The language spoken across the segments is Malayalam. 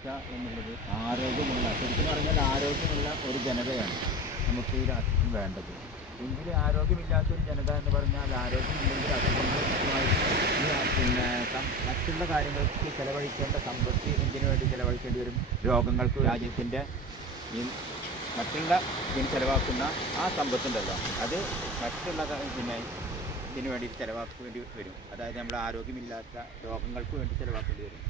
വളർച്ച എന്നുള്ളത് ആരോഗ്യമുള്ള, ശരിക്കും പറഞ്ഞാൽ ആരോഗ്യമുള്ള ഒരു ജനതയാണ് നമുക്ക് ഈ രാഷ്ട്രത്തിന് വേണ്ടത്. എങ്കിലും ആരോഗ്യമില്ലാത്തൊരു ജനത എന്ന് പറഞ്ഞാൽ ആരോഗ്യമില്ലെങ്കിൽ അസുഖങ്ങളുമായിട്ട് പിന്നെ മറ്റുള്ള കാര്യങ്ങൾക്ക് ചിലവഴിക്കേണ്ട സമ്പത്ത് ഇതിനു വേണ്ടി ചിലവഴിക്കേണ്ടി വരും. രോഗങ്ങൾക്ക് രാജ്യത്തിൻ്റെ മറ്റുള്ള ഇതിന് ചിലവാക്കുന്ന ആ സമ്പത്തുണ്ടല്ലോ, അത് മറ്റുള്ള പിന്നെ ഇതിനു വേണ്ടി ചിലവാക്കേണ്ടി വരും. അതായത് നമ്മുടെ ആരോഗ്യമില്ലാത്ത രോഗങ്ങൾക്ക് വേണ്ടി ചിലവാക്കേണ്ടി വരും.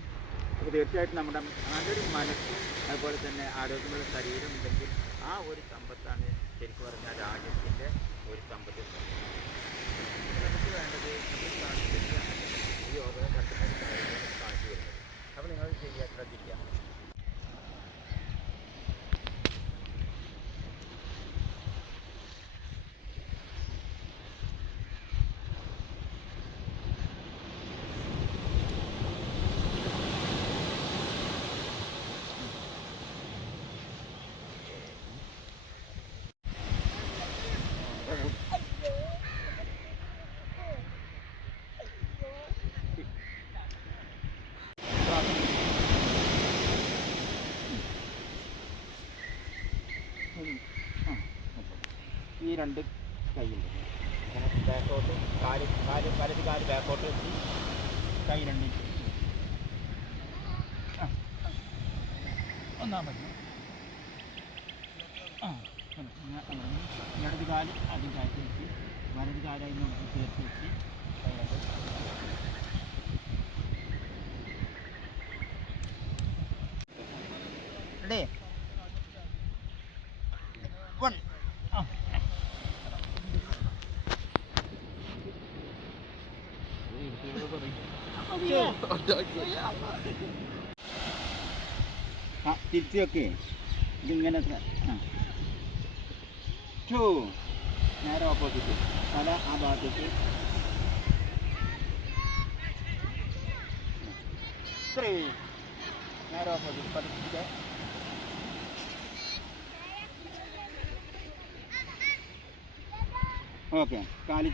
അപ്പോൾ തീർച്ചയായിട്ടും നമ്മുടെ നല്ലൊരു മനസ്സും അതുപോലെ തന്നെ ആരോഗ്യമുള്ള ശരീരം ഉണ്ടെങ്കിൽ ആ ഒരു സമ്പത്താണ് ശരിക്കും പറഞ്ഞാൽ രാജ്യത്തിൻ്റെ ഒരു സമ്പത്ത്. നമുക്ക് വേണ്ടത് ഈ യോഗ കണ്ടു കാണിച്ചു വരുന്നത്. അപ്പോൾ നിങ്ങൾ ചെയ്യാൻ ശ്രദ്ധിക്കുക. ഈ രണ്ട് കൈയുണ്ട് ഇങ്ങനെ ബാക്കോട്ട്, വലത് കാല് ബാക്കോട്ട് വെച്ച് കൈ രണ്ടും ഒന്നാമത് ഇടത് കാല് ആദ്യം കാറ്റ് വെച്ച് വലത് കാലായി നമുക്ക് ചേർത്ത് വെച്ച് റെഡി 1 തിരിച്ച് വെക്കേ ഇതിങ്ങനെ 2 നേരെ ഓപ്പോസിറ്റ് തല ആ ഭാഗത്തേക്ക് 3 നേരെ ഓപ്പോസിറ്റ് പതുക്കെ ഓക്കെ. കാല്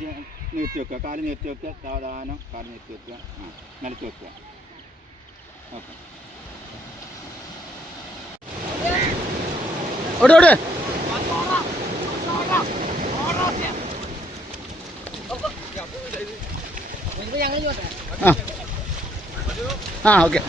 നിർത്തി വെക്കുക, കാല് നിർത്തി വെക്കുക, സാവധാനം കാല് നിർത്തി വെക്കുക, നിലത്ത് വെക്കുക. ഓക്കെ. ഓക്കെ.